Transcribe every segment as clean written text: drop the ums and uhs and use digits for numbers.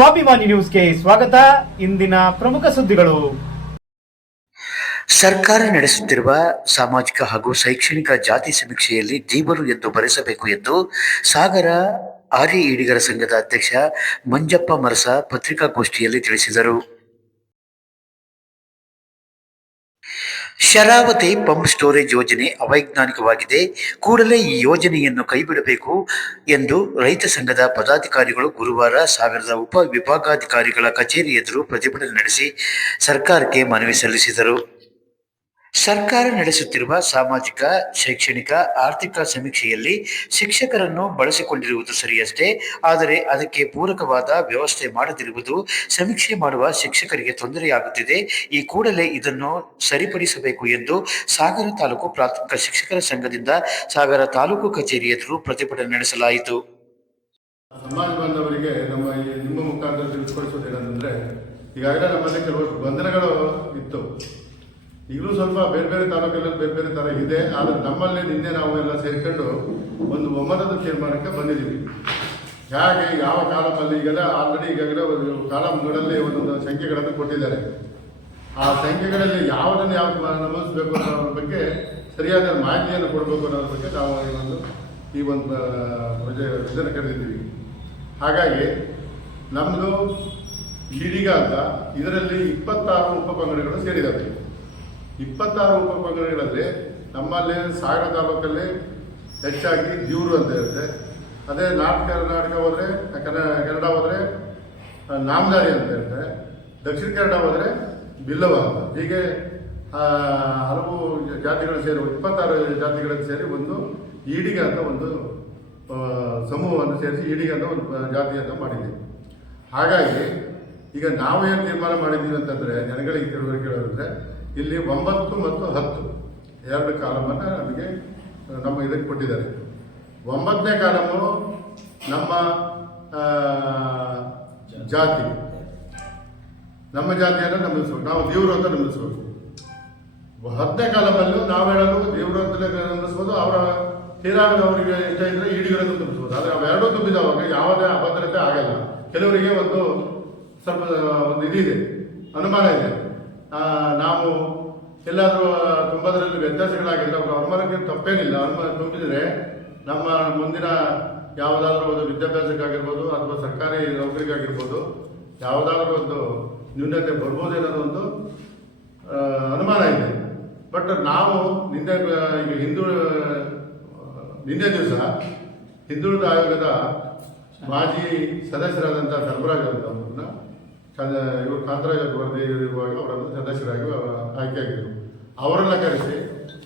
ಸ್ವಾಭಿಮಾನಿ ನ್ಯೂಸ್ಗೆ ಸ್ವಾಗತ. ಇಂದಿನ ಪ್ರಮುಖ ಸುದ್ದಿಗಳು. ಸರ್ಕಾರ ನಡೆಸುತ್ತಿರುವ ಸಾಮಾಜಿಕ ಹಾಗೂ ಶೈಕ್ಷಣಿಕ ಜಾತಿ ಸಮೀಕ್ಷೆಯಲ್ಲಿ ದೇವರು ಎಂದು ಬರೆಸಬೇಕು ಎಂದು ಸಾಗರ ಆರ್ಯ ಈಡಿಗರ ಸಂಘದ ಅಧ್ಯಕ್ಷ ಮಂಜಪ್ಪ ಮರಸ ಪತ್ರಿಕಾಗೋಷ್ಠಿಯಲ್ಲಿ ತಿಳಿಸಿದರು. ಶರಾವತಿ ಪಂಪ್ ಸ್ಟೋರೇಜ್ ಯೋಜನೆ ಅವೈಜ್ಞಾನಿಕವಾಗಿದೆ, ಕೂಡಲೇ ಈ ಯೋಜನೆಯನ್ನು ಕೈಬಿಡಬೇಕು ಎಂದು ರೈತ ಸಂಘದ ಪದಾಧಿಕಾರಿಗಳು ಗುರುವಾರ ಸಾಗರದ ಉಪ ವಿಭಾಗಾಧಿಕಾರಿಗಳ ಕಚೇರಿ ಎದುರು ಪ್ರತಿಭಟನೆ ನಡೆಸಿ ಸರ್ಕಾರಕ್ಕೆ ಮನವಿ ಸಲ್ಲಿಸಿದರು. ಸರ್ಕಾರ ನಡೆಸುತ್ತಿರುವ ಸಾಮಾಜಿಕ, ಶೈಕ್ಷಣಿಕ, ಆರ್ಥಿಕ ಸಮೀಕ್ಷೆಯಲ್ಲಿ ಶಿಕ್ಷಕರನ್ನು ಬಳಸಿಕೊಂಡಿರುವುದು ಸರಿಯಷ್ಟೇ, ಆದರೆ ಅದಕ್ಕೆ ಪೂರಕವಾದ ವ್ಯವಸ್ಥೆ ಮಾಡದಿರುವುದು ಸಮೀಕ್ಷೆ ಮಾಡುವ ಶಿಕ್ಷಕರಿಗೆ ತೊಂದರೆಯಾಗುತ್ತಿದೆ. ಈ ಕೂಡಲೇ ಇದನ್ನು ಸರಿಪಡಿಸಬೇಕು ಎಂದು ಸಾಗರ ತಾಲೂಕು ಪ್ರಾಥಮಿಕ ಶಿಕ್ಷಕರ ಸಂಘದಿಂದ ಸಾಗರ ತಾಲೂಕು ಕಚೇರಿ ಎದುರು ಪ್ರತಿಭಟನೆ ನಡೆಸಲಾಯಿತು. ಸಮಾಜ ಬಾಂಧವರಿಗೆ ನಿಮ್ಮ ಮುಖಾಂತರ ತಿಳಿಸ್ಕೊಡಿಸೋದೇನೆಂದರೆ, ಈಗಾಗಲೇ ನಮ್ಮಲ್ಲಿ ಕೆಲವಷ್ಟು ಗೊಂದಲಗಳು ಇತ್ತು. ಈಗಲೂ ಸ್ವಲ್ಪ ಬೇರೆ ಬೇರೆ ತಾಲೂಕಲ್ಲಿ ಬೇರೆ ಬೇರೆ ಥರ ಇದೆ. ಆದರೆ ನಮ್ಮಲ್ಲಿ ನಿನ್ನೆ ನಾವು ಎಲ್ಲ ಸೇರಿಕೊಂಡು ಒಂದು ಒಮ್ಮತದ ತೀರ್ಮಾನಕ್ಕೆ ಬಂದಿದ್ದೀವಿ. ಹೇಗೆ ಯಾವ ಕಾಲಮಲ್ಲಿ ಈಗೆಲ್ಲ ಆಲ್ರೆಡಿ ಈಗಾಗಲೇ ಕಾಲಮ್ಗಳಲ್ಲಿ ಒಂದೊಂದು ಸಂಖ್ಯೆಗಳನ್ನು ಕೊಟ್ಟಿದ್ದಾರೆ. ಆ ಸಂಖ್ಯೆಗಳಲ್ಲಿ ಯಾವುದನ್ನು ಯಾವ ನಮೂದಿಸಬೇಕು ಅನ್ನೋದ್ರ ಬಗ್ಗೆ ಸರಿಯಾದ ಮಾಹಿತಿಯನ್ನು ಕೊಡಬೇಕು ಅನ್ನೋದ್ರ ಬಗ್ಗೆ ನಾವು ಈ ಒಂದು ಇದನ್ನು ಕರೆದಿದ್ದೀವಿ. ಹಾಗಾಗಿ ನಮ್ಮದು ಈಡೀಗ ಅಂತ ಇದರಲ್ಲಿ 26 ಉಪಪಂಗಡಗಳು ಸೇರಿದ್ದಾವೆ. 26 ಉಪಪಂಗಡಗಳಲ್ಲಿ ನಮ್ಮಲ್ಲಿ ಸಾಗರ ತಾಲೂಕಲ್ಲಿ ಹೆಚ್ಚಾಗಿ ದಿವ್ರು ಅಂತ ಇರುತ್ತೆ. ಅದೇ ನಾರ್ತ್ ಕರ್ನಾಟಕ ಹೋದರೆ ಕನ್ನಡ ಹೋದರೆ ನಾಮದಾರಿ ಅಂತ ಇರುತ್ತೆ. ದಕ್ಷಿಣ ಕನ್ನಡ ಹೋದರೆ ಬಿಲ್ಲವ ಅಂತ. ಹೀಗೆ ಹಲವು ಜಾತಿಗಳು ಸೇರಿ 26 ಜಾತಿಗಳನ್ನು ಸೇರಿ ಒಂದು ಈಡಿಗ ಅಂತ ಒಂದು ಸಮೂಹವನ್ನು ಸೇರಿಸಿ ಈಡಿಗ ಅಂತ ಒಂದು ಜಾತಿಯನ್ನು ಮಾಡಿದ್ದೀವಿ. ಹಾಗಾಗಿ ಈಗ ನಾವು ಏನು ತೀರ್ಮಾನ ಮಾಡಿದ್ದೀವಿ ಅಂತಂದರೆ, ಜನಗಳಿಗೆ ತಿಳುವಳಿಕೆ ಹೇಳೋದಂದರೆ, ಇಲ್ಲಿ 9 ಮತ್ತು 10 2 ಕಾಲಮನ್ನು ನಮಗೆ ನಮ್ಮ ಇದಕ್ಕೆ ಕೊಟ್ಟಿದ್ದಾರೆ. 9ನೇ ಕಾಲಮು ನಮ್ಮ ಜಾತಿ, ನಮ್ಮ ಜಾತಿಯನ್ನು ನಂಬಿಸ್ಬೇಕು, ನಾವು ದೇವರು ಅಂತ ನಂಬಿಸ್ಬೇಕು. 10ನೇ ಕಾಲಮಲ್ಲೂ ನಾವು ಹೇಳೋದು ದೇವರು ಅಂತಲೇ ನಂಬಿಸ್ಬೋದು, ಅವರ ತೀರಾ ಅವರಿಗೆ ಇಷ್ಟ ಇದ್ದರೆ ಈಡಿಗರನ್ನು ತುಂಬಿಸ್ಬೋದು. ಆದರೆ ಅವೆರಡೂ ತುಂಬಿದವಾಗ ಯಾವುದೇ ಅಭದ್ರತೆ ಆಗಲ್ಲ. ಕೆಲವರಿಗೆ ಒಂದು ಸ್ವಲ್ಪ ಒಂದು ಇದಿದೆ, ಅನುಮಾನ ಇದೆ. ನಾವು ಎಲ್ಲಾದರೂ ತುಂಬದರಲ್ಲಿ ವ್ಯತ್ಯಾಸಗಳಾಗಿದ್ದರೆ ಅವ್ರ ಅನುಮಾನಕ್ಕೆ ತಪ್ಪೇನಿಲ್ಲ. ಅನುಮಾನ ತುಂಬಿದರೆ ನಮ್ಮ ಮುಂದಿನ ಯಾವುದಾದ್ರೂ ಒಂದು ವಿದ್ಯಾಭ್ಯಾಸಕ್ಕಾಗಿರ್ಬೋದು ಅಥವಾ ಸರ್ಕಾರಿ ನೌಕರಿಗಾಗಿರ್ಬೋದು ಯಾವುದಾದ್ರೂ ಒಂದು ನ್ಯೂನತೆ ಬರ್ಬೋದೇನೋ ಒಂದು ಅನುಮಾನ ಇದೆ. ಬಟ್ ನಾವು ನಿನ್ನೆ ದಿವಸ ಹಿಂದುಳಿದ ಆಯೋಗದ ಮಾಜಿ ಸದಸ್ಯರಾದಂಥ ಧರ್ಮರಾಜ್ ಅವ್ರನ್ನ ಇವರು ಕಾಂತರಾಜ್ ವರದಿ ಇರುವಾಗ ಅವರನ್ನು ಸದಸ್ಯರಾಗಿ ಆಯ್ಕೆಯಾಗಿದ್ದರು. ಅವರೆಲ್ಲ ಕರೆಸಿ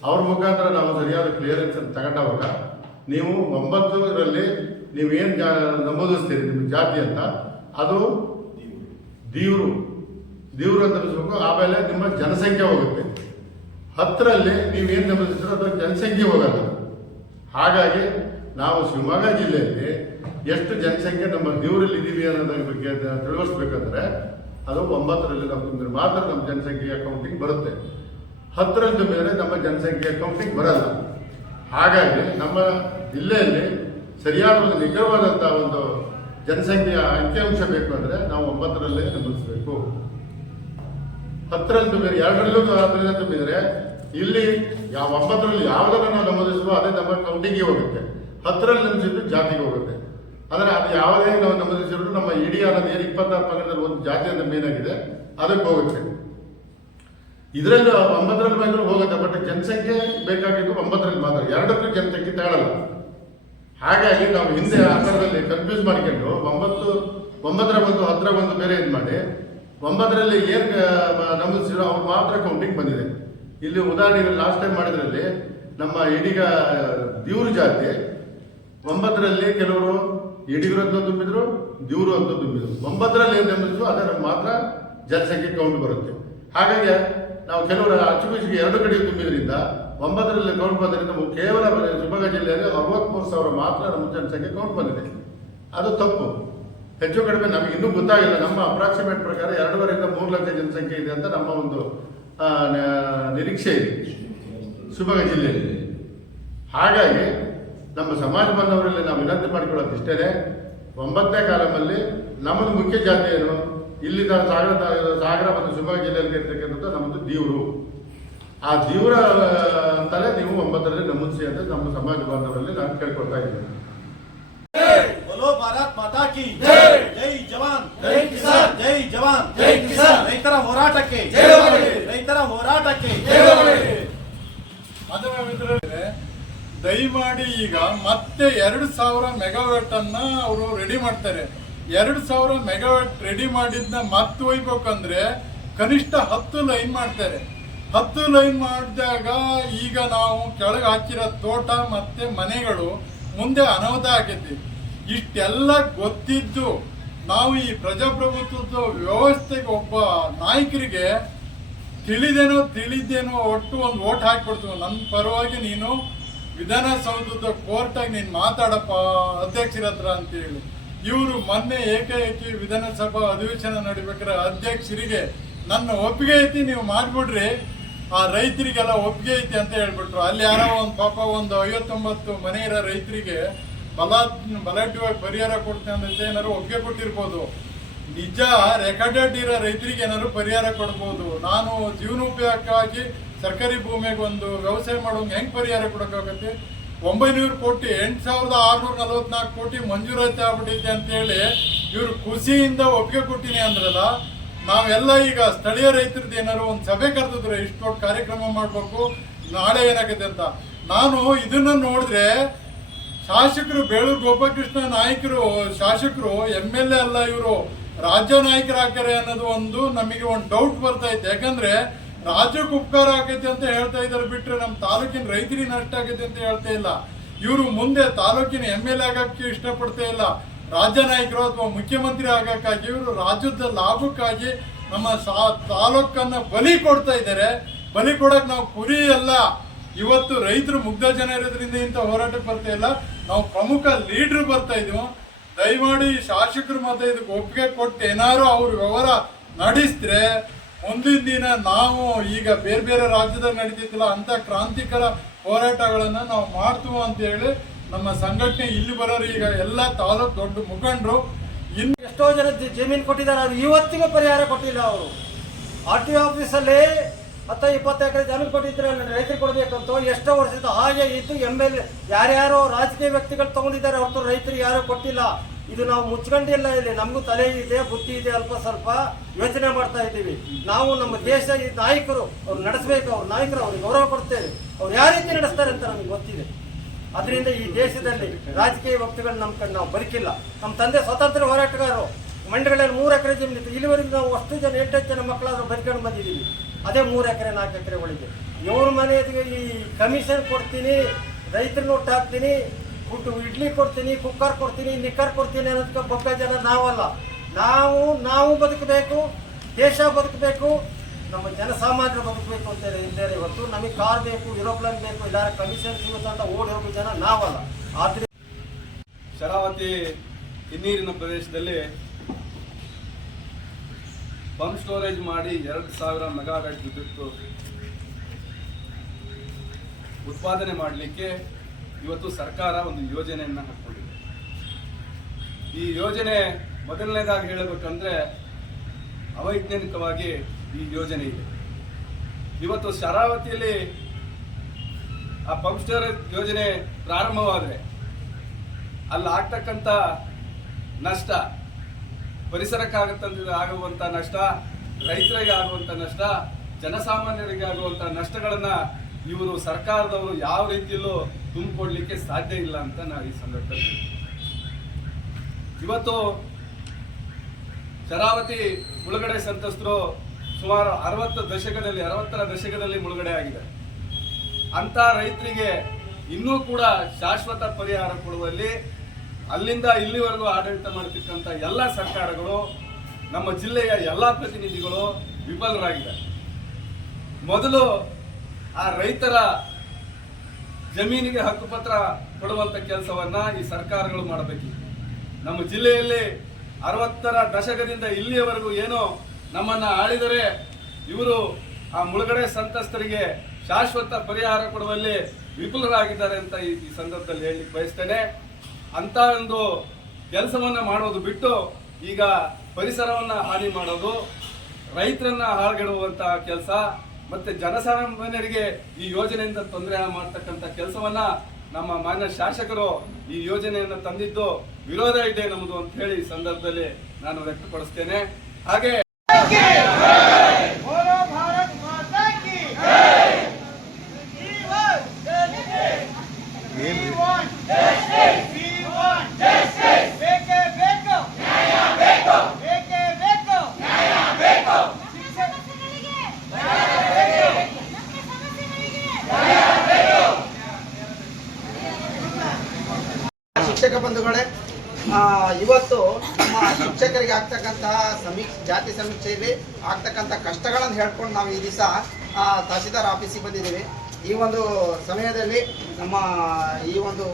ಅವ್ರ ಮುಖಾಂತರ ನಾವು ಸರಿಯಾದ ಕ್ಲಿಯರೆನ್ಸ್ ತಗೊಂಡಾಗ, ನೀವು 9ರಲ್ಲಿ ನೀವೇನು ನಮೂದಿಸ್ತೀರಿ ನಿಮ್ಮ ಜಾತಿ ಅಂತ, ಅದು ದೇವ್ರು ಅಂತ ಅನಿಸ್ಬೇಕು. ಆಮೇಲೆ ನಿಮ್ಮ ಜನಸಂಖ್ಯೆ ಹೋಗುತ್ತೆ. 10ರಲ್ಲಿ ನೀವೇನು ನಮೂದಿಸ್ತೀರೋ ಅದು ಜನಸಂಖ್ಯೆ ಹೋಗಲ್ಲ. ಹಾಗಾಗಿ ನಾವು ಶಿವಮೊಗ್ಗ ಜಿಲ್ಲೆಯಲ್ಲಿ ಎಷ್ಟು ಜನಸಂಖ್ಯೆ ನಮ್ಮ ದೇವರಲ್ಲಿ ಇದ್ದೀವಿ ಅನ್ನೋದ್ರ ಬಗ್ಗೆ ತಿಳಿಸ್ಬೇಕಂದ್ರೆ ಅದು 9ರಲ್ಲಿ ನಾವು ತುಂಬಿದ್ರೆ ಮಾತ್ರ ನಮ್ಮ ಜನಸಂಖ್ಯೆ ಅಕೌಂಟಿಂಗ್ ಬರುತ್ತೆ. 10ರಲ್ಲಿ ತುಂಬಿದರೆ ನಮ್ಮ ಜನಸಂಖ್ಯೆ ಅಕೌಂಟಿಂಗ್ ಬರಲ್ಲ. ಹಾಗಾಗಿ ನಮ್ಮ ಜಿಲ್ಲೆಯಲ್ಲಿ ಸರಿಯಾದ ಒಂದು ನಿಖರವಾದಂಥ ಒಂದು ಜನಸಂಖ್ಯೆಯ ಅಂಕಿಅಂಶ ಬೇಕು ಅಂದರೆ ನಾವು 9ರಲ್ಲೇ ನಮೂದಿಸಬೇಕು. 10ರಲ್ಲಿ ತುಂಬಿದರೆ 2ರಲ್ಲೂ 10ರಿಂದ ತುಂಬಿದರೆ ಇಲ್ಲಿ 9ರಲ್ಲಿ ಯಾವುದನ್ನು ನಾವು ನಮೂದಿಸುವ ಅದೇ ನಮ್ಮ ಕೌಂಟಿಂಗಿಗೆ ಹೋಗುತ್ತೆ. 10ರಲ್ಲಿ ನಮೂದಿಸಿದ್ದು ಜಾತಿಗೆ ಹೋಗುತ್ತೆ. ಅಂದರೆ ಅದು ಯಾವುದೇ ನಾವು ನಮೂದಿಸಿದ್ರು ನಮ್ಮ ಇಡೀ ಅನ್ನೋದು ಏನು 26 ಪಂಗಡದಲ್ಲಿ ಒಂದು ಜಾತಿ ಅಂತ ಮೇನ್ ಆಗಿದೆ ಅದಕ್ಕೆ ಹೋಗುತ್ತೆ. ಇದರಲ್ಲಿ 9ರಲ್ಲಿ ಮಾತ್ರ ಹೋಗುತ್ತೆ. ಬಟ್ ಜನಸಂಖ್ಯೆ ಬೇಕಾಗಿದ್ದು 9ರಲ್ಲಿ ಮಾತ್ರ, 2ಕ್ಕೂ ಜನಸಂಖ್ಯೆ ತಗೊಳ್ಳಲ್ಲ. ಹಾಗಾಗಿ ನಾವು ಹಿಂದೆ ಆ ಥರದಲ್ಲಿ ಕನ್ಫ್ಯೂಸ್ ಮಾಡಿಕೊಂಡು 9ರ ಒಂದು 10ರ ಒಂದು ಬೇರೆ ಇದು ಮಾಡಿ 9ರಲ್ಲಿ ಏನು ನಮೂದಿಸಿರೋ ಅವ್ರು ಮಾತ್ರ ಕೌಂಟಿಂಗ್ ಬಂದಿದೆ. ಇಲ್ಲಿ ಉದಾಹರಣೆಗೆ ಲಾಸ್ಟ್ ಟೈಮ್ ಮಾಡಿದ್ರಲ್ಲಿ ನಮ್ಮ ಈಡಿಗ ದೇವ್ರ ಜಾತಿ 9ರಲ್ಲಿ ಕೆಲವರು ಈಡಿಗರು ಅಂತ ತುಂಬಿದ್ರು, ದೇವ್ರು ಅಂತ ತುಂಬಿದ್ರು. 9ರಲ್ಲಿ ಏನು ನಂಬಿದ್ರು ಅದರ ಮಾತ್ರ ಜನಸಂಖ್ಯೆ ಕೌಂಟ್ ಬರುತ್ತೆ. ಹಾಗಾಗಿ ನಾವು ಕೆಲವರು ಅಚ್ಚುಕಚ್ಚಿಗೆ 2 ಕಡೆ ತುಂಬಿದ್ರಿಂದ 9ರಲ್ಲಿ ಕೌಂಟ್ ಬಂದ್ರಿಂದ ಕೇವಲ ಶಿವಮೊಗ್ಗ ಜಿಲ್ಲೆಯಲ್ಲಿ 63,000 ಮಾತ್ರ ನಮ್ಮ ಜನಸಂಖ್ಯೆ ಕೌಂಟ್ ಬಂದಿದೆ. ಅದು ತಪ್ಪು. ಹೆಚ್ಚು ಕಡಿಮೆ ನಮಗೆ ಇನ್ನೂ ಗೊತ್ತಾಗಿಲ್ಲ. ನಮ್ಮ ಅಪ್ರಾಕ್ಸಿಮೇಟ್ ಪ್ರಕಾರ 2.5ರಿಂದ 3 ಲಕ್ಷ ಜನಸಂಖ್ಯೆ ಇದೆ ಅಂತ ನಮ್ಮ ಒಂದು ನಿರೀಕ್ಷೆ ಇದೆ ಶಿವಮೊಗ್ಗ ಜಿಲ್ಲೆಯಲ್ಲಿ. ಹಾಗಾಗಿ ನಮ್ಮ ಸಮಾಜ ಬಾಂಧವರಲ್ಲಿ ನಾವು ವಿನಂತಿ ಮಾಡಿಕೊಳ್ಳೋದು ಇಷ್ಟೇ, 9ನೇ ಕಾಲಮಲ್ಲಿ ನಮ್ಮದು ಮುಖ್ಯ ಜಾತಿ ಏನು? ಇಲ್ಲಿಂದ ಸಾಗರ ಮತ್ತು ಶಿವಮೊಗ್ಗ ಜಿಲ್ಲೆಯಲ್ಲಿ ಇರ್ತಕ್ಕಂಥದ್ದು ನಮ್ಮದು ದೇವರು. ಆ ದೇವರ ಅಂತಲೇ ನೀವು 9ರಲ್ಲಿ ನಮೂದಿಸಿ ಅಂತ ನಮ್ಮ ಸಮಾಜ ಬಾಂಧವರಲ್ಲಿ ನಾನು ಕೇಳ್ಕೊಳ್ತಾ ಇದ್ದೀನಿ. बोलो भारत माता की जय, जय जवान जय किसान, जय जवान जय किसान, ರೈತರ ಹೋರಾಟಕ್ಕೆ ರೈತರ ಹೋರಾಟಕ್ಕೆ ಮಾಧ್ಯಮ ಮಿತ್ರರೇ, ದಯಮಾಡಿ ಈಗ ಮತ್ತೆ 2000 ಮೆಗಾವ್ಯಾಟ್ ಅನ್ನ ಅವರು ರೆಡಿ ಮಾಡ್ತಾರೆ. 2000 ಮೆಗಾವ್ಯಾಟ್ ರೆಡಿ ಮಾಡಿದ್ನ ಮತ್ತೆ ಒಯ್ಬೇಕಂದ್ರೆ ಕನಿಷ್ಠ 10 ಲೈನ್ ಮಾಡ್ತಾರೆ. 10 ಲೈನ್ ಮಾಡಿದಾಗ ಈಗ ನಾವು ಕೆಳಗೆ ಹಾಕಿರೋ ತೋಟ ಮತ್ತೆ ಮನೆಗಳು ಮುಂದೆ ಅನಾಹುತ ಆಗೈತಿ. ಇಷ್ಟೆಲ್ಲ ಗೊತ್ತಿದ್ದು ನಾವು ಈ ಪ್ರಜಾಪ್ರಭುತ್ವದ ವ್ಯವಸ್ಥೆಗೆ ಒಬ್ಬ ನಾಯಕರಿಗೆ ತಿಳಿದೇನೋ ಒಟ್ಟು ಒಂದು ಓಟ್ ಹಾಕ್ಬಿಡ್ತೀವಿ. ನನ್ನ ಪರವಾಗಿ ನೀನು ವಿಧಾನಸೌಧದ ಕೋರ್ಟಾಗಿ ನೀನು ಮಾತಾಡಪ್ಪ ಅಧ್ಯಕ್ಷರ ಹತ್ರ ಅಂತೇಳಿ. ಇವರು ಮೊನ್ನೆ ಏಕಾಏಕಿ ವಿಧಾನಸಭಾ ಅಧಿವೇಶನ ನಡಿಬೇಕಾದ್ರೆ ಅಧ್ಯಕ್ಷರಿಗೆ ನನ್ನ ಒಪ್ಪಿಗೆ ಐತಿ, ನೀವು ಮಾಡ್ಬಿಡ್ರಿ, ಆ ರೈತರಿಗೆಲ್ಲ ಒಪ್ಪಿಗೆ ಐತಿ ಅಂತ ಹೇಳ್ಬಿಟ್ರು. ಅಲ್ಲಿ ಯಾರೋ ಒಂದು ಪಾಪ ಒಂದು 59 ಮನೆ ಇರೋ ರೈತರಿಗೆ ಬಲಾಢ್ಯವಾಗಿ ಪರಿಹಾರ ಕೊಡ್ತೇನೆ ಅಂತ ಏನಾದ್ರು ಒಪ್ಪಿಗೆ ಕೊಟ್ಟಿರ್ಬೋದು. ನಿಜ ರೆಕಾರ್ಡೆಡ್ ಇರೋ ರೈತರಿಗೆ ಏನಾದ್ರು ಪರಿಹಾರ ಕೊಡ್ಬೋದು. ನಾನು ಜೀವನೋಪಯೋಗಕ್ಕಾಗಿ ಸರ್ಕಾರಿ ಭೂಮಿಗೆ ಒಂದು ವ್ಯವಸಾಯ ಮಾಡೋಂಗೆ ಹೆಂಗೆ ಪರಿಹಾರ ಕೊಡೋಕ್ಕಾಗತ್ತೆ? 900 ಕೋಟಿ 8644 ಕೋಟಿ ಮಂಜೂರಾತಿ ಆಗ್ಬಿಟ್ಟಿದೆ ಅಂತೇಳಿ ಇವರು ಖುಷಿಯಿಂದ ಒಪ್ಪಿಗೆ ಕೊಟ್ಟಿನಿ ಅಂದ್ರಲ್ಲ. ನಾವೆಲ್ಲ ಈಗ ಸ್ಥಳೀಯ ರೈತರದ್ದು ಏನಾದ್ರು ಒಂದು ಸಭೆ ಕರೆದಿದ್ರೆ ಇಷ್ಟೊಂದು ಕಾರ್ಯಕ್ರಮ ಮಾಡಬೇಕು, ನಾಳೆ ಏನಾಗುತ್ತೆ ಅಂತ. ನಾನು ಇದನ್ನ ನೋಡಿದ್ರೆ ಶಾಸಕರು ಬೇಳೂರು ಗೋಪಾಲಕೃಷ್ಣ ನಾಯಕರು ಶಾಸಕರು MLA ಅಲ್ಲ, ಇವರು ರಾಜ್ಯ ನಾಯಕರಾಗ್ತಾರೆ ಅನ್ನೋದು ಒಂದು ನಮಗೆ ಒಂದು ಡೌಟ್ ಬರ್ತಾ ಇತ್ತು. ಯಾಕಂದ್ರೆ ರಾಜ್ಯಕ್ಕೆ ಉಪಕಾರ ಆಗೈತೆ ಅಂತ ಹೇಳ್ತಾ ಇದ್ದಾರೆ ಬಿಟ್ರೆ ನಮ್ಮ ತಾಲೂಕಿನ ರೈತರಿಗೆ ನಷ್ಟ ಆಗೈತೆ ಅಂತ ಹೇಳ್ತಾ ಇಲ್ಲ. ಇವರು ಮುಂದೆ ತಾಲೂಕಿನ MLA ಆಗಕ್ಕೆ ಇಷ್ಟಪಡ್ತಾ ಇಲ್ಲ. ರಾಜ್ಯ ನಾಯಕರು ಅಥವಾ ಮುಖ್ಯಮಂತ್ರಿ ಆಗಕ್ಕಾಗಿ ಇವರು ರಾಜ್ಯದ ಲಾಭಕ್ಕಾಗಿ ನಮ್ಮ ತಾಲೂಕನ್ನ ಬಲಿ ಕೊಡ್ತಾ ಇದ್ದಾರೆ. ಬಲಿ ಕೊಡಕ್ ನಾವು ಕುರಿ ಅಲ್ಲ. ಇವತ್ತು ರೈತರು ಮುಗ್ಧ ಜನ ಇರೋದ್ರಿಂದ ಇಂಥ ಹೋರಾಟಕ್ಕೆ ಬರ್ತಾ ಇಲ್ಲ, ನಾವು ಪ್ರಮುಖ ಲೀಡರ್ ಬರ್ತಾ ಇದೀವಿ. ದಯಮಾಡಿ ಶಾಸಕರು ಮತ್ತೆ ಇದಕ್ಕೆ ಒಪ್ಪಿಗೆ ಕೊಟ್ಟು ಏನಾದ್ರು ಅವ್ರ ವ್ಯವಹಾರ ನಡೆಸಿದ್ರೆ ಮುಂದಿನ ದಿನ ನಾವು ಈಗ ಬೇರೆ ಬೇರೆ ರಾಜ್ಯದಲ್ಲಿ ನಡೀತಿದ್ದಿಲ್ಲ ಅಂತ ಕ್ರಾಂತಿಕರ ಹೋರಾಟಗಳನ್ನ ನಾವು ಮಾಡ್ತೀವಿ ಅಂತ ಹೇಳಿ ನಮ್ಮ ಸಂಘಟನೆ ಇಲ್ಲಿ ಬರೋರು ಈಗ ಎಲ್ಲ ತಾಲೂಕು ದೊಡ್ಡ ಮುಖಂಡರು ಎಷ್ಟೋ ಜನ ಜಮೀನು ಕೊಟ್ಟಿದ್ದಾರೆ, ಅವ್ರು ಇವತ್ತಿಗೂ ಪರಿಹಾರ ಕೊಟ್ಟಿಲ್ಲ. ಅವರು RTO ಆಫೀಸಲ್ಲಿ 10-20 ಎಕರೆ ಜಮೀನು ಕೊಟ್ಟಿದ್ರೆ ರೈತರಿಗೆ ಕೊಡಬೇಕಂತ ಎಷ್ಟೋ ವರ್ಷದ ಹಾಗೆ ಇದ್ದು MLA ಯಾರ್ಯಾರೋ ರಾಜಕೀಯ ವ್ಯಕ್ತಿಗಳು ತಗೊಂಡಿದ್ದಾರೆ, ಹೊರತು ರೈತರಿಗೆ ಯಾರೂ ಕೊಟ್ಟಿಲ್ಲ. ಇದು ನಾವು ಮುಚ್ಕೊಂಡಿಲ್ಲ. ಇಲ್ಲಿ ನಮಗೂ ತಲೆ ಇದೆ, ಬುದ್ಧಿ ಇದೆ, ಅಲ್ಪ ಸ್ವಲ್ಪ ಯೋಚನೆ ಮಾಡ್ತಾ ಇದ್ದೀವಿ. ನಾವು ನಮ್ಮ ದೇಶ ನಾಯಕರು ಅವ್ರು ನಡೆಸಬೇಕು, ಅವ್ರ ನಾಯಕರು ಅವ್ರಿಗೆ ಗೌರವ ಕೊಡ್ತೇವೆ. ಅವ್ರು ಯಾವ ರೀತಿ ನಡೆಸ್ತಾರೆ ಅಂತ ನಮಗೆ ಗೊತ್ತಿದೆ. ಅದರಿಂದ ಈ ದೇಶದಲ್ಲಿ ರಾಜಕೀಯ ವ್ಯಕ್ತಿಗಳು ನಮ್ಮ ಕಡೆ ನಾವು ಬದುಕಿಲ್ಲ. ನಮ್ಮ ತಂದೆ ಸ್ವತಂತ್ರ ಹೋರಾಟಗಾರರು, ಮಂಡ್ಯಗಳಲ್ಲಿ 3 ಎಕರೆ ಜಮೀನಿತ್ತು. ಇಲ್ಲಿವರೆಗೂ ನಾವು ಅಷ್ಟು ಜನ 8 ಜನ ಮಕ್ಕಳಾದ್ರೂ ಬದುಕೊಂಡು ಬಂದಿದ್ದೀವಿ. ಅದೇ 3 ಎಕರೆ 4 ಎಕರೆಗಳಿಗೆ ಇವ್ರ ಮನೆಗೆ ಈ ಕಮಿಷನ್ ಕೊಡ್ತೀನಿ, ರೈತರನ್ನ ಒಟ್ಟು ಹಾಕ್ತೀನಿ, ಇಡ್ಲಿ ಕೊಡ್ತೀನಿ, ಕುಕ್ಕರ್ ಕೊಡ್ತೀನಿ, ನಿಕ್ಕರ್ ಕೊಡ್ತೀನಿ ಅನ್ನೋದಕ್ಕೆ ಬೊಕ್ಕ ಜನ ನಾವಲ್ಲ. ನಾವು ಬದುಕಬೇಕು, ದೇಶ ಬದುಕಬೇಕು, ನಮ್ಮ ಜನಸಾಮಾನ್ಯರು ಬದುಕಬೇಕು ಅಂತ ಇದ್ದಾರೆ. ಇವತ್ತು ನಮಗೆ ಕಾರ್ ಬೇಕು, ಏರೋಪ್ಲೇನ್ ಬೇಕು, ಇಲ್ಲಾರ ಕಮಿಷನ್ ಸಿಗುತ್ತೆ ಅಂತ ಓಡಿ ಹೋಗೋ ಜನ ನಾವಲ್ಲ. ಆದ್ರೆ ಶರಾವತಿ ಹಿನ್ನೀರಿನ ಪ್ರದೇಶದಲ್ಲಿ ಪಂಪ್ ಸ್ಟೋರೇಜ್ ಮಾಡಿ 2000 ಮೆಗಾವ್ಯಾಟ್ ವಿದ್ಯುತ್ ಉತ್ಪಾದನೆ ಮಾಡಲಿಕ್ಕೆ ಇವತ್ತು ಸರ್ಕಾರ ಒಂದು ಯೋಜನೆಯನ್ನು ಹಾಕೊಂಡಿದೆ. ಈ ಯೋಜನೆ ಮೊದಲನೇದಾಗಿ ಹೇಳಬೇಕಂದ್ರೆ ಅವೈಜ್ಞಾನಿಕವಾಗಿ ಈ ಯೋಜನೆ ಇದೆ. ಇವತ್ತು ಶರಾವತಿಯಲ್ಲಿ ಆ ಪಂಪ್ ಸ್ಟೋರೇಜ್ ಯೋಜನೆ ಪ್ರಾರಂಭವಾದರೆ ಅಲ್ಲಿ ಆಗ್ತಕ್ಕಂಥ ನಷ್ಟ, ಆಗುವಂಥ ನಷ್ಟ, ರೈತರಿಗೆ ಆಗುವಂಥ ನಷ್ಟ, ಜನಸಾಮಾನ್ಯರಿಗೆ ಆಗುವಂಥ ನಷ್ಟಗಳನ್ನ ಇವರು ಸರ್ಕಾರದವರು ಯಾವ ರೀತಿಯಲ್ಲೂ ತುಂಬಿಕೊಡ್ಲಿಕ್ಕೆ ಸಾಧ್ಯ ಇಲ್ಲ ಅಂತ ನಾವು ಈ ಸಂದರ್ಭದಲ್ಲಿ ಇವತ್ತು ಶರಾವತಿ ಮುಳುಗಡೆ ಸಂತ್ರಸ್ತರು ಸುಮಾರು 60ರ ದಶಕದಲ್ಲಿ ಮುಳುಗಡೆ ಆಗಿದೆ. ಅಂತ ರೈತರಿಗೆ ಇನ್ನೂ ಕೂಡ ಶಾಶ್ವತ ಪರಿಹಾರ ಕೊಡುವಲ್ಲಿ ಅಲ್ಲಿಂದ ಇಲ್ಲಿವರೆಗೂ ಆಡಳಿತ ಮಾಡತಕ್ಕಂಥ ಎಲ್ಲ ಸರ್ಕಾರಗಳು, ನಮ್ಮ ಜಿಲ್ಲೆಯ ಎಲ್ಲ ಪ್ರತಿನಿಧಿಗಳು ವಿಫಲರಾಗಿದ್ದಾರೆ. ಮೊದಲು ಆ ರೈತರ ಜಮೀನಿಗೆ ಹಕ್ಕುಪತ್ರ ಕೊಡುವಂಥ ಕೆಲಸವನ್ನ ಈ ಸರ್ಕಾರಗಳು ಮಾಡಬೇಕಿತ್ತು. ನಮ್ಮ ಜಿಲ್ಲೆಯಲ್ಲಿ 60ರ ದಶಕದಿಂದ ಇಲ್ಲಿಯವರೆಗೂ ಏನೋ ನಮ್ಮನ್ನ ಆಳಿದರೆ ಇವರು ಆ ಮುಳುಗಡೆ ಸಂತ್ರಸ್ತರಿಗೆ ಶಾಶ್ವತ ಪರಿಹಾರ ಕೊಡುವಲ್ಲಿ ವಿಫಲರಾಗಿದ್ದಾರೆ ಅಂತ ಈ ಸಂದರ್ಭದಲ್ಲಿ ಹೇಳಲಿಕ್ಕೆ ಬಯಸ್ತೇನೆ. ಅಂತ ಒಂದು ಕೆಲಸವನ್ನ ಮಾಡೋದು ಬಿಟ್ಟು ಈಗ ಪರಿಸರವನ್ನ ಹಾನಿ ಮಾಡೋದು, ರೈತರನ್ನ ಹಾಳ್ಗೆಡುವಂತಹ ಕೆಲಸ, ಮತ್ತೆ ಜನಸಾಮಾನ್ಯರಿಗೆ ಈ ಯೋಜನೆಯಿಂದ ತೊಂದರೆ ಮಾಡ್ತಕ್ಕಂಥ ಕೆಲಸವನ್ನ ನಮ್ಮ ಮಾನ್ಯ ಶಾಸಕರು ಈ ಯೋಜನೆಯನ್ನು ತಂದಿದ್ದು ವಿರೋಧ ಇದೆ ನಮ್ಮದು ಅಂತ ಹೇಳಿ ಈ ಸಂದರ್ಭದಲ್ಲಿ ನಾನು ವ್ಯಕ್ತಪಡಿಸ್ತೇನೆ. ಹಾಗೆ ಶಿಕ್ಷಕ ಬಂಧುಗಳೇ, ಇವತ್ತು ನಮ್ಮ ಶಿಕ್ಷಕರಿಗೆ ಆಗ್ತಕ್ಕಂತಹ ಜಾತಿ ಸಮೀಕ್ಷೆಯಲ್ಲಿ ಆಗ್ತಕ್ಕಂಥ ಕಷ್ಟಗಳನ್ನು ಹೇಳ್ಕೊಂಡು ನಾವು ಈ ದಿವಸ ತಹಸೀಲ್ದಾರ್ ಆಫೀಸಿಗೆ ಬಂದಿದ್ದೀವಿ. ಈ ಒಂದು ಸಮಯದಲ್ಲಿ ನಮ್ಮ ಈ ಒಂದು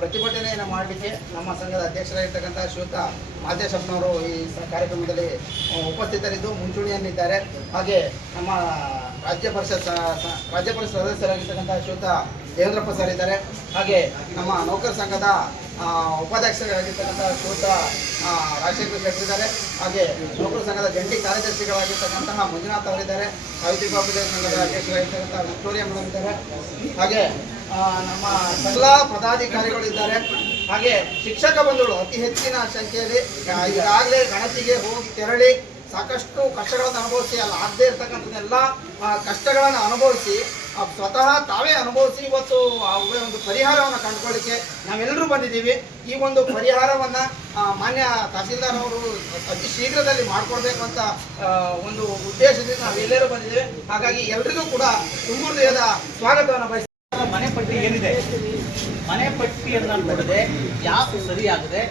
ಪ್ರತಿಭಟನೆಯನ್ನು ಮಾಡಲಿಕ್ಕೆ ನಮ್ಮ ಸಂಘದ ಅಧ್ಯಕ್ಷರಾಗಿರ್ತಕ್ಕಂಥ ಶ್ರೀಯುತ ಮಾದೇಶಪ್ಪನವರು ಈ ಕಾರ್ಯಕ್ರಮದಲ್ಲಿ ಉಪಸ್ಥಿತರಿದ್ದು ಮುಂಚೂಣಿಯಲ್ಲಿದ್ದಾರೆ. ಹಾಗೆ ನಮ್ಮ ರಾಜ್ಯ ಪರಿಷತ್ ಸದಸ್ಯರಾಗಿರ್ತಕ್ಕಂಥ ಶ್ರೀಯುತ ದೇವೇಂದ್ರಪ್ಪ ಸರ್ ಇದ್ದಾರೆ. ಹಾಗೆ ನಮ್ಮ ನೌಕರ ಸಂಘದ ಉಪಾಧ್ಯಕ್ಷರಾಗಿರ್ತಕ್ಕಂಥ ಶ್ರೀಯುತ ರಾಜಶೇಖರ್ ಶೆಟ್ಟಿ ಇದ್ದಾರೆ. ಹಾಗೆ ನೌಕರ ಸಂಘದ ಜಂಟಿ ಕಾರ್ಯದರ್ಶಿಗಳಾಗಿರ್ತಕ್ಕಂತಹ ಮಂಜುನಾಥ್ ಅವರಿದ್ದಾರೆ. ಸಾವಿತ್ರಿ ಬಾಬು ಸಂಘದ ಅಧ್ಯಕ್ಷರಾಗಿರ್ತಕ್ಕಂಥ ವಿಕ್ಟೋರಿಯಾ ಮೇಡಮ್ ಇದ್ದಾರೆ. ಹಾಗೆ ನಮ್ಮ ಎಲ್ಲ ಪದಾಧಿಕಾರಿಗಳಿದ್ದಾರೆ. ಹಾಗೆ ಶಿಕ್ಷಕ ಬಂಧುಗಳು ಅತಿ ಹೆಚ್ಚಿನ ಸಂಖ್ಯೆಯಲ್ಲಿ ಈಗಾಗಲೇ ಗಣತಿಗೆ ಹೋಗಿ ತೆರಳಿ ಸಾಕಷ್ಟು ಕಷ್ಟಗಳನ್ನು ಅನುಭವಿಸಿ, ಅಲ್ಲಿ ಆಗದೇ ಇರ್ತಕ್ಕಂಥದ್ದೆಲ್ಲ ಕಷ್ಟಗಳನ್ನು ಅನುಭವಿಸಿ ಸ್ವತಃ ತಾವೇ ಅನುಭವಿಸಿ ಇವತ್ತು ಒಂದು ಪರಿಹಾರವನ್ನು ಕಂಡುಕೊಳ್ಳಿಕ್ಕೆ ನಾವೆಲ್ಲರೂ ಬಂದಿದ್ದೀವಿ. ಈ ಒಂದು ಪರಿಹಾರವನ್ನು ಮಾನ್ಯ ತಹಸೀಲ್ದಾರ್ ಅವರು ಅತಿ ಶೀಘ್ರದಲ್ಲಿ ಮಾಡಿಕೊಡ್ಬೇಕು ಅಂತ ಒಂದು ಉದ್ದೇಶದಿಂದ ನಾವೆಲ್ಲರೂ ಬಂದಿದ್ದೇವೆ. ಹಾಗಾಗಿ ಎಲ್ರಿಗೂ ಕೂಡ ತುಂಬ ಹೃದಯದ ಸ್ವಾಗತವನ್ನು ಬಯಸ್ತೀವಿ. ಮನೆ ಪಟ್ಟಿ ಏನಿದೆ, ಮನೆ ಪಟ್ಟಿಯನ್ನು ನೋಡದೆ ಯಾಕೆ ಸರಿಯಾಗದೆ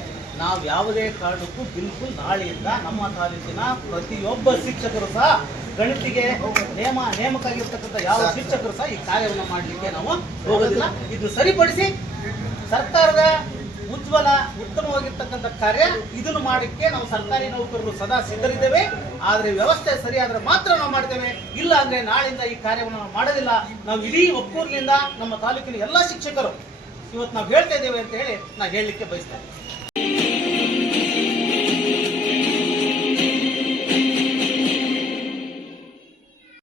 ನಾವು ಯಾವುದೇ ಕಾರಣಕ್ಕೂ ಬಿಲ್ಕುಲ್ ನಾಳೆಯಿಂದ ನಮ್ಮ ತಾಲೂಕಿನ ಪ್ರತಿಯೊಬ್ಬ ಶಿಕ್ಷಕರು ಸಹ ಗಣಿತಿಗೆ ನೇಮಕ ಆಗಿರ್ತಕ್ಕಂಥ ಯಾವ ಶಿಕ್ಷಕರು ಸಹ ಈ ಕಾರ್ಯವನ್ನು ಮಾಡಲಿಕ್ಕೆ ನಾವು ಹೋಗೋದಿಲ್ಲ. ಇದು ಸರಿಪಡಿಸಿ ಸರ್ಕಾರದ ಉಜ್ವಲ ಉತ್ತಮವಾಗಿರ್ತಕ್ಕಂಥ ಕಾರ್ಯ ಇದನ್ನು ಮಾಡಲಿಕ್ಕೆ ನಾವು ಸರ್ಕಾರಿ ನೌಕರರು ಸದಾ ಸಿದ್ಧರಿದ್ದೇವೆ. ಆದರೆ ವ್ಯವಸ್ಥೆ ಸರಿಯಾದರೆ ಮಾತ್ರ ನಾವು ಮಾಡ್ತೇವೆ, ಇಲ್ಲ ಅಂದರೆ ನಾಳೆಯಿಂದ ಈ ಕಾರ್ಯವನ್ನು ನಾವು ಮಾಡೋದಿಲ್ಲ. ನಾವು ಇಡೀ ಒಕ್ಕೂರಿನಿಂದ ನಮ್ಮ ತಾಲೂಕಿನ ಎಲ್ಲ ಶಿಕ್ಷಕರು ಇವತ್ತು ನಾವು ಹೇಳ್ತಾ ಇದ್ದೇವೆ ಅಂತ ಹೇಳಿ ನಾನು ಹೇಳಲಿಕ್ಕೆ ಬಯಸ್ತೇನೆ.